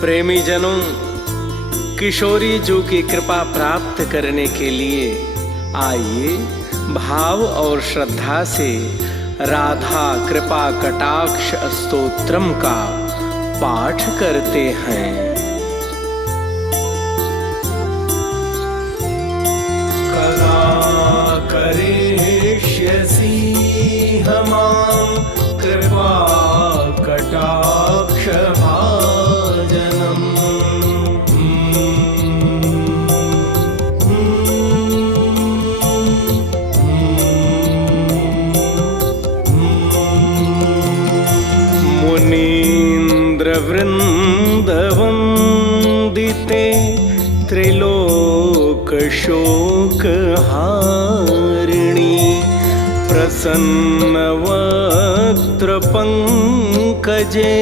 प्रेमी जनों, किशोरी जी की कृपा प्राप्त करने के लिए आइए भाव और श्रद्धा से राधा कृपा कटाक्ष स्तोत्रम का पाठ करते हैं। कदा करिष्यसि मां कृपा कटाक्ष भाजनम्। मुनीन्द्र वृंदवंदिते त्रिलोक शोक हारिणी प्रसन्न वक्त्र पंकजे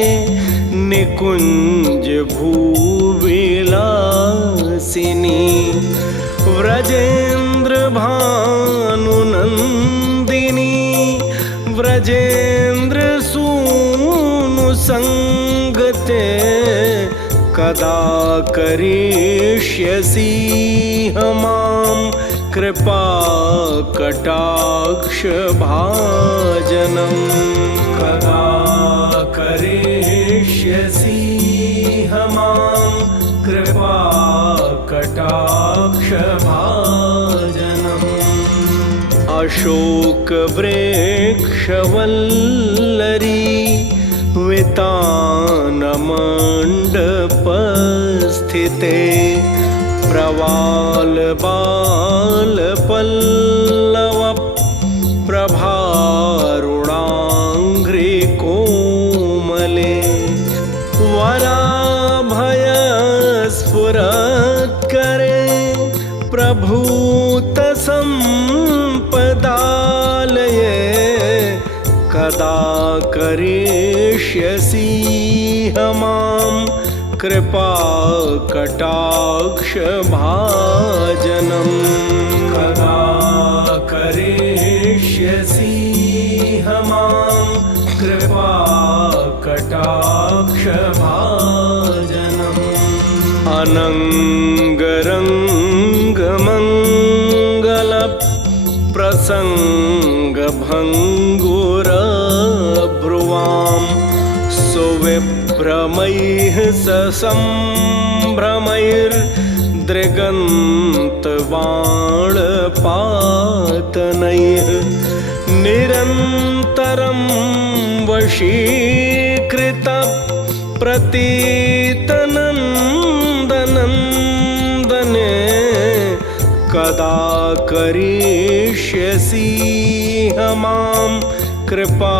निकुंज भूविलासिनी व्रजेंद्र भानुनंदिनी व्रजेंद्र सूनु संगते कदा करिष्यसि मां कृपा कटाक्ष भाजनम्। कदा करिष्यसि मां कृपा कटाक्ष भाजनम्। अशोक वृक्षवल्लरी वितान मंडपस्थिते प्रवाल बाल पल्लव प्रभारुणांघ्रि कोमले वराभय स्फुरत्करे प्रभूत संपदालये कदा करिष्यसि मां कृपा कटाक्ष भाजनम्। कदा करिष्यसि मां कृपा कटाक्ष भाजनम्। अनंगरंग मंगल प्रसंग भंगुरभ्रुवां सुविभ्रमैः ससंभ्रमैर्दृगन्तबाणपातनैः निरन्तरं वशीकृत प्रतीतनन्दनन्दने कदा करिष्यसि मां कृपा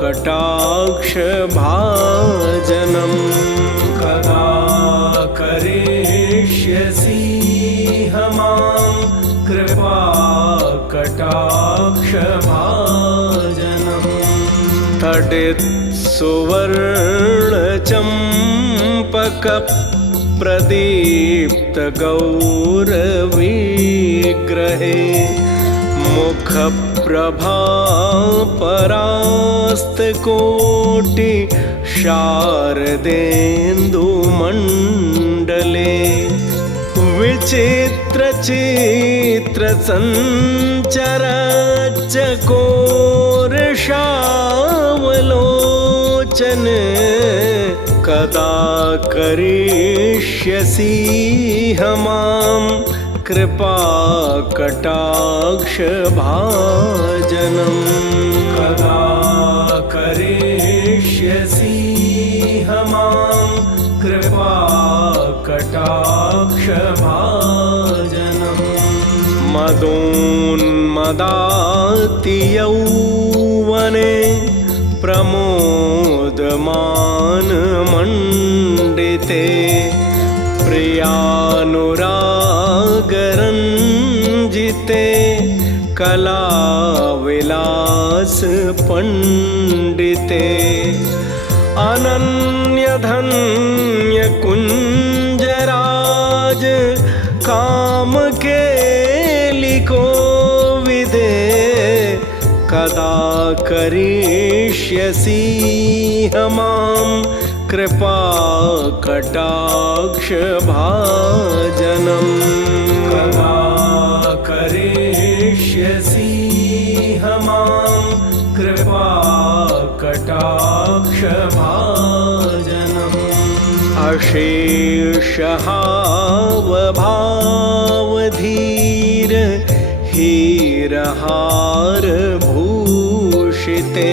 कटाक्ष भाजनम्। कदा करिष्यसि मां कृपा कटाक्ष भाजनम्। तडित् सुवर्ण चंपक प्रदीप्त गौरविग्रहे मुख प्रभा परास्तकोटि शारदेन्दुमण्डले विचित्र चित्र संचर चकोर शावलोचने कदा करिष्यसि मां कृपा कटाक्ष भाजनम्। कदा करिष्यसि मां कृपा कटाक्ष भाजनम्। मदोन्मदाति यौवने प्रमोदमान मंडिते प्रियानुरागरंजिते कला विलास पंडिते अनन्य धन्य कुंजराज काम केलिको विदे कदा करिष्यसि मां कृपा कटाक्ष भाजनम् कदा करिष्यसि मां कृपा कटाक्ष भाजनम् अशेषहावभावधीर हीरहार भूषिते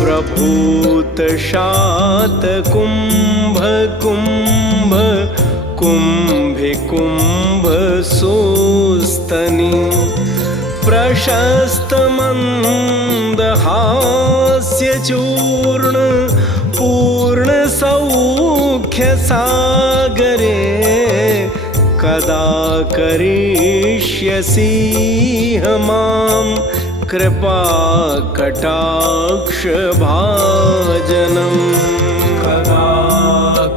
प्रभूतशात कुम्भ कुम्भ कुम्भिकुम्भ सुस्तनि प्रशस्त मन्दहास्य चूर्ण पूर्ण सौख्य सागरे कदा करिष्यसि मां कृपा कटाक्ष भाजनम् कदा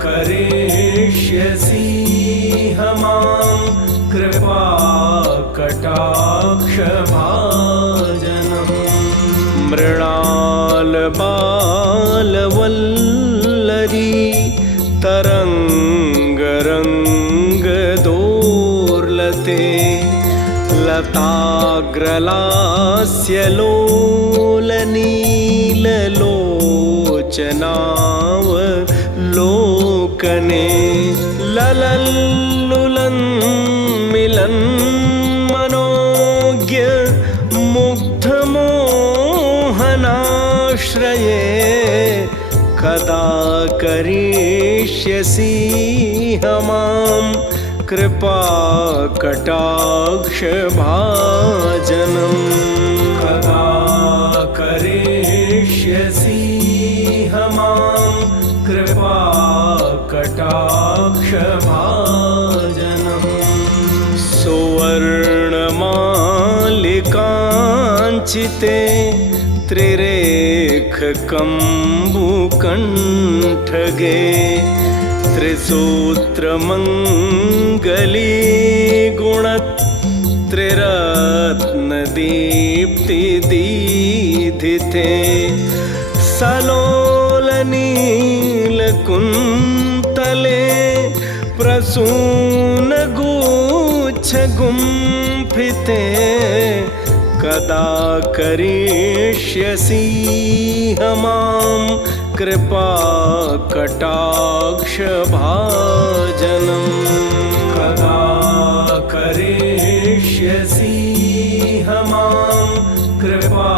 करिष्यसि मां कृपा कटाक्ष भाजनम् मृणाल बालवल्लरी तरंगरंग दोर्लते लताग्रलास्य लोलनीललोचनावलोकने ललल्लुलन् मिलन् मनोज्ञ मुग्धमोहनाश्रये कदा करिष्यसि मां कृपा कटाक्ष भाजनम् कदा करिष्यसि मां कृपा कटाक्ष भाजनम् सुवर्णमालिकाञ्चिते त्रिरेखकम्बुकण्ठगे त्रिसूत्रमङ्गली गुणत्रिरत्नदीप्तिदीधिते सलोलनीलकुन्तले प्रसूनगुच्छगुम्फिते कदा करिष्यसि मां कृपा कटाक्ष भाजनम् कदा करिष्यसि मां कृपा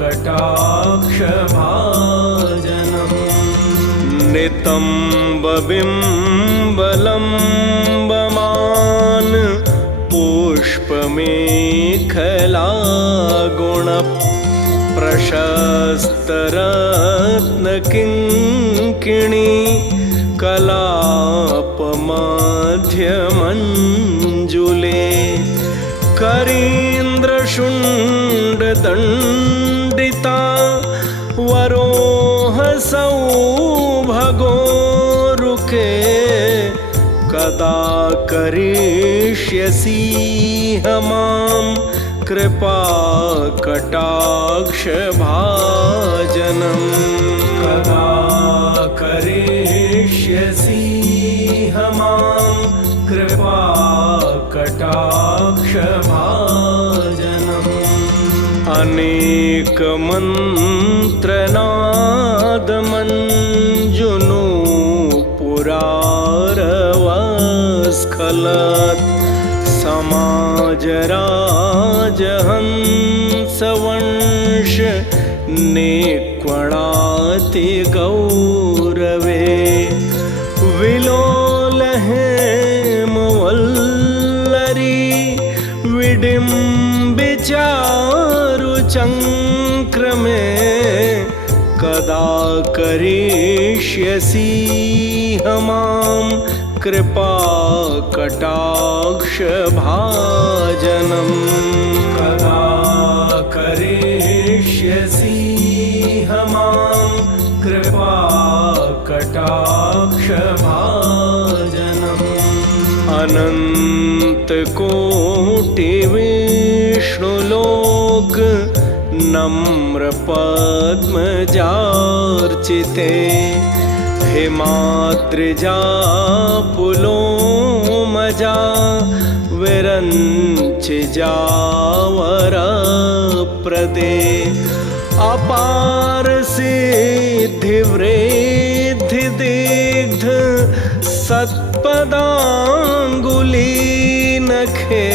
कटाक्ष भाजनम् नितम्बबिम्बलम्बमान् पुष्पमेखलागुण प्रशस्तरत्नकिङ्किणी कलापमध्यमञ्जुले करीन्द्रशुण्डदण्डिता वरोहसौभगोरुके कदा करिष्यसि मां कृपा कटाक्ष भाजनम् कदा करिष्यसि मां कृपा कटाक्ष भाजनम् अनेकमन्त्रनादमञ्जुनूपुरारवस्खलत् समाजराजहंसवंश नेक्वणाति गौरवे विलोलहेमवल्लरी विडिम्बिचारुचङ्क्रमे कदा करिष्यसि मां कृपा कटाक्ष भाजनम् कदा करिष्यसि मां कृपा कटाक्ष भाजनम् अनन्तकोटिविष्णुलोक नम्रपद्मजार्चिते हिमाद्रिजा पुलोमजा विरञ्च जावरप्रदे अपार सिद्धि वृद्धि दिग्ध सत्पदांगुली नखे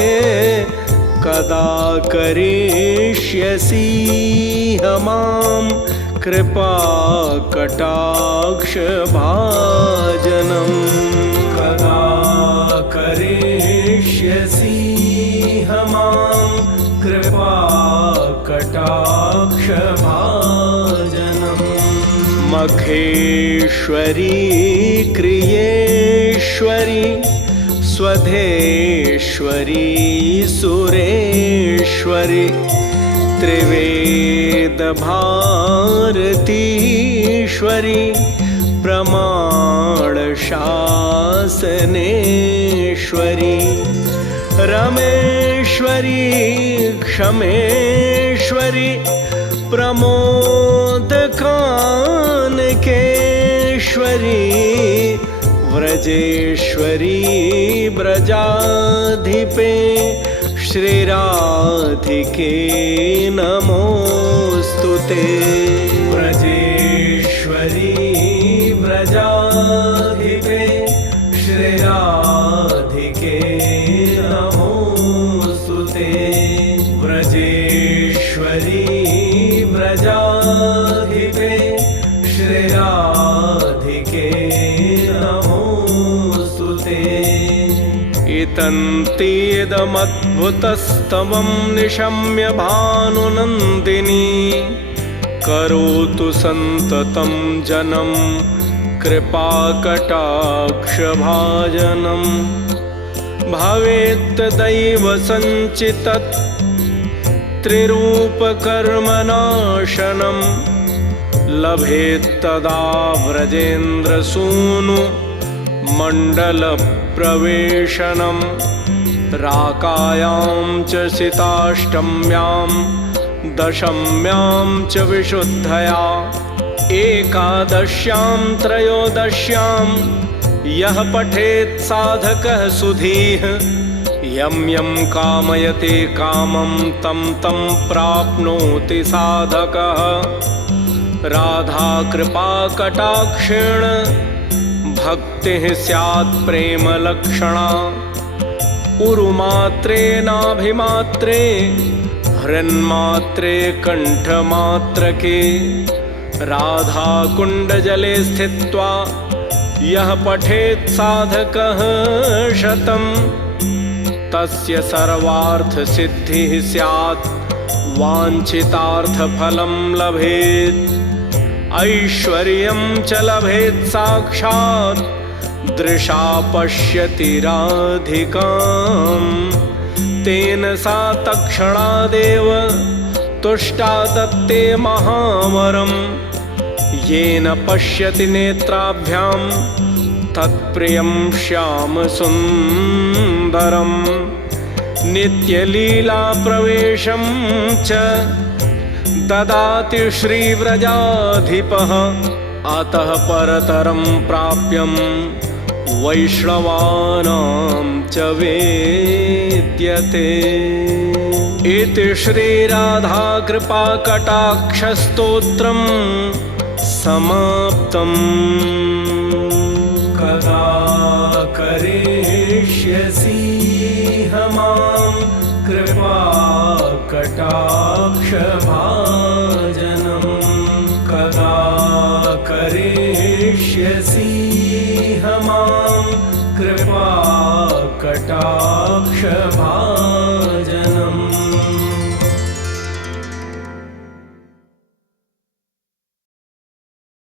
कदा करिष्यसि हमां कृपा कटाक्ष भाजनम् कदा करिष्यसि हमां कृपा कटाक्ष भाजनम् मखेश्वरी क्रियेश्वरी स्वधेश्वरी सुरेश्वरी त्रिवेद भारतीश्वरी प्रमाण शासनेश्वरी रमेश्वरी क्षमेश्वरी प्रमोद कानकेश्वरी व्रजेश्वरी व्रजाधिपे श्रीराधिके नमोस्तुते व्रजेश्वरी व्रजाधिपे श्रीराधिके नमोस्तुते व्रजेश्वरी व्रजाधिपे श्रीराधिके नमोस्तुते इदमद्भुतस्तवं निशम्य भानुनन्दिनी करोतु सन्ततं जनं कृपाकटाक्षभाजनं भवेत् दैव सञ्चितत् त्रिरूपकर्मनाशनं लभेत्तदा व्रजेन्द्रसूनु मण्डलप्रवेशनं राकायां च सिताष्टम्यां दशम्यां च विशुद्धया एकादश्यां त्रयोदश्यां यः पठेत् साधकः सुधीः यं यं कामयते कामं तं तं प्राप्नोति साधकः राधा कृपा कटाक्षेण भक्तिः स्यात् प्रेमलक्षणा उरुमात्रे नाभिमात्रे हृन्मात्रे कण्ठमात्रके राधा कुण्डजले स्थित्वा यः पठेत् साधकः शतं तस्य सर्वार्थसिद्धिः स्यात् वाञ्छितार्थफलं लभेत् ऐश्वर्यं च लभेत् साक्षात् दृशा पश्यति राधिकां तेन सा तत्क्षणादेव तुष्टा दत्ते महावरं येन पश्यति नेत्राभ्यां तत्प्रियं श्यामसुन्दरं नित्यलीलाप्रवेशं च ददाति श्रीव्रजाधिपः अतः परतरं प्राप्यं वैष्णवानां च वेद्यते। इति श्रीराधा कृपा कटाक्षस्तोत्रं समाप्तम्। कदा करिष्यसि हमां कृपा कटाक्षभाजनं कदा करिष्यसि हमां कृपा कटाक्षभाजनं।